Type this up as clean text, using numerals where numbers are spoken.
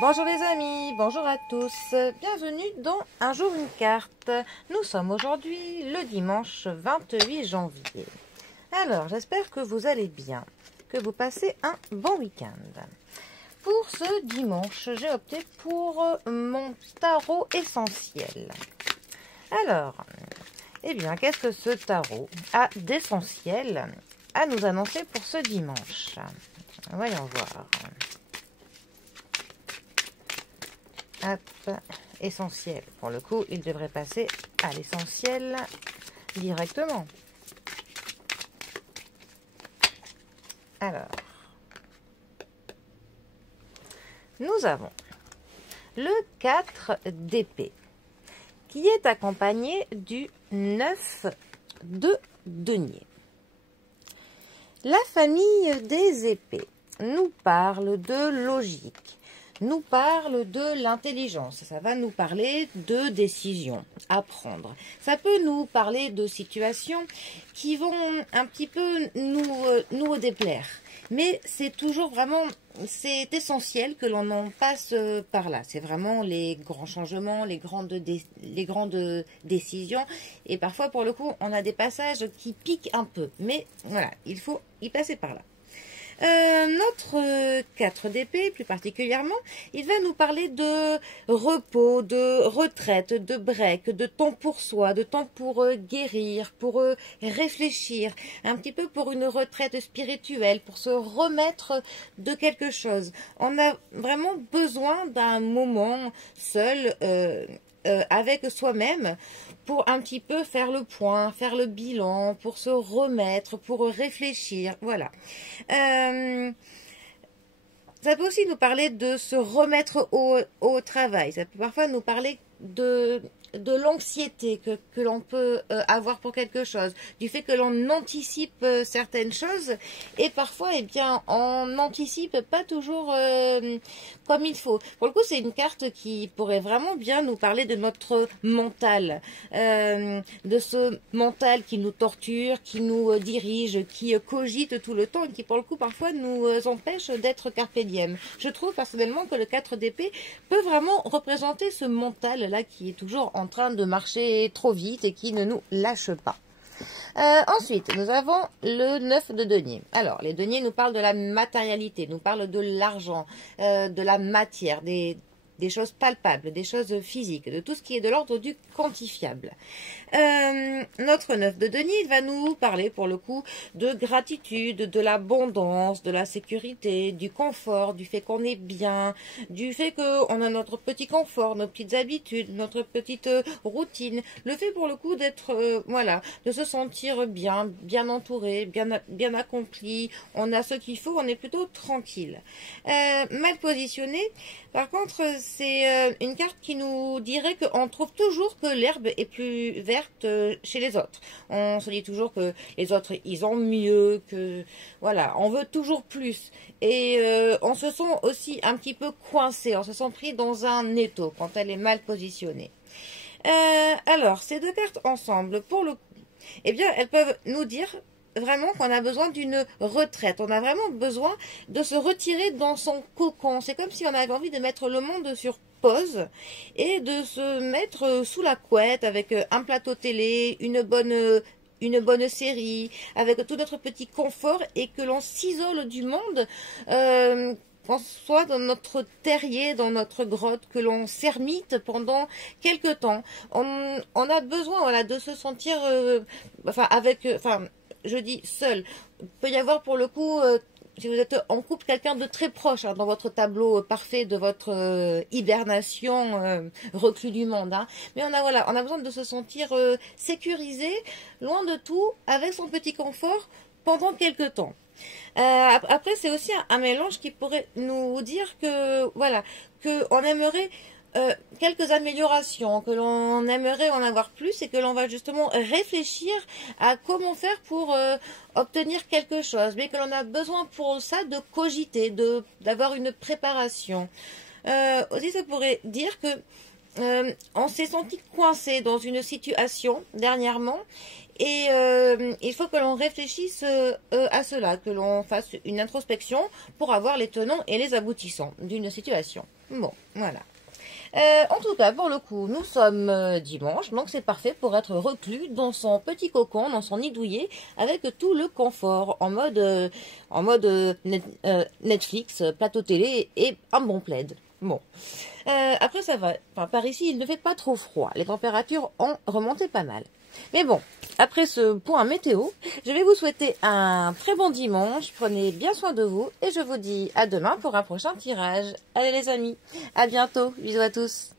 Bonjour les amis, bonjour à tous, bienvenue dans Un jour une carte. Nous sommes aujourd'hui le dimanche 28 janvier. Alors j'espère que vous allez bien, que vous passez un bon week-end. Pour ce dimanche, j'ai opté pour mon tarot essentiel. Alors, eh bien, qu'est-ce que ce tarot a d'essentiel à nous annoncer pour ce dimanche? Voyons voir. Hop, essentiel. Pour le coup, il devrait passer à l'essentiel directement. Alors, nous avons le 4 d'épée qui est accompagné du 9 de denier. La famille des épées nous parle de logique, nous parle de l'intelligence, ça va nous parler de décisions à prendre. Ça peut nous parler de situations qui vont un petit peu nous déplaire. Mais c'est toujours vraiment, c'est essentiel que l'on en passe par là. C'est vraiment les grands changements, les grandes décisions. Et parfois, pour le coup, on a des passages qui piquent un peu. Mais voilà, il faut y passer par là. Notre 4 d'épée, plus particulièrement, il va nous parler de repos, de retraite, de break, de temps pour soi, de temps pour guérir, pour réfléchir, un petit peu pour une retraite spirituelle, pour se remettre de quelque chose. On a vraiment besoin d'un moment seul avec soi-même pour un petit peu faire le point, faire le bilan, pour se remettre, pour réfléchir, voilà. Ça peut aussi nous parler de se remettre au travail, ça peut parfois nous parler de l'anxiété que l'on peut avoir pour quelque chose, du fait que l'on anticipe certaines choses et parfois eh bien on n'anticipe pas toujours comme il faut. Pour le coup c'est une carte qui pourrait vraiment bien nous parler de notre mental, de ce mental qui nous torture, qui nous dirige, qui cogite tout le temps et qui pour le coup parfois nous empêche d'être carpe diem. Je trouve personnellement que le 4 d'épée peut vraiment représenter ce mental là qui est toujours en train de marcher trop vite et qui ne nous lâche pas. Ensuite, nous avons le 9 de denier. Alors, les deniers nous parlent de la matérialité, nous parlent de l'argent, de la matière, des choses palpables, des choses physiques, de tout ce qui est de l'ordre du quantifiable. Notre 9 de denier, il va nous parler pour le coup de gratitude, de l'abondance, de la sécurité, du confort, du fait qu'on est bien, du fait qu'on a notre petit confort, nos petites habitudes, notre petite routine, le fait pour le coup d'être, voilà, de se sentir bien, bien entouré, bien accompli, on a ce qu'il faut, on est plutôt tranquille. Mal positionné, par contre, c'est une carte qui nous dirait qu'on trouve toujours que l'herbe est plus verte chez les autres. On se dit toujours que les autres, ils ont mieux, que voilà, on veut toujours plus. Et on se sent aussi un petit peu coincé, on se sent pris dans un étau quand elle est mal positionnée. Alors, ces deux cartes ensemble, pour le coup, eh bien, elles peuvent nous dire vraiment qu'on a besoin d'une retraite. On a vraiment besoin de se retirer dans son cocon. C'est comme si on avait envie de mettre le monde sur pause et de se mettre sous la couette avec un plateau télé, une bonne série, avec tout notre petit confort et que l'on s'isole du monde. Qu'on soit dans notre terrier, dans notre grotte, que l'on s'ermite pendant quelque temps. On a besoin, voilà, de se sentir, je dis seul. Il peut y avoir pour le coup, si vous êtes en couple, quelqu'un de très proche dans votre tableau parfait de votre hibernation reclus du monde. Hein. Mais on a besoin de se sentir sécurisé, loin de tout, avec son petit confort pendant quelque temps. Après, c'est aussi un mélange qui pourrait nous dire que voilà, que on aimerait quelques améliorations, que l'on aimerait en avoir plus et que l'on va justement réfléchir à comment faire pour obtenir quelque chose, mais que l'on a besoin pour ça de cogiter, d'avoir une préparation. Aussi, ça pourrait dire que on s'est senti coincé dans une situation dernièrement Et il faut que l'on réfléchisse à cela, que l'on fasse une introspection pour avoir les tenants et les aboutissants d'une situation. Bon, voilà. En tout cas, pour le coup, nous sommes dimanche, donc c'est parfait pour être reclus dans son petit cocon, dans son nid douillet, avec tout le confort, en mode Netflix, plateau télé et un bon plaid. Bon. Après, ça va. Enfin, par ici, il ne fait pas trop froid. Les températures ont remonté pas mal. Mais bon, après ce point météo, je vais vous souhaiter un très bon dimanche. Prenez bien soin de vous et je vous dis à demain pour un prochain tirage. Allez les amis, à bientôt. Bisous à tous.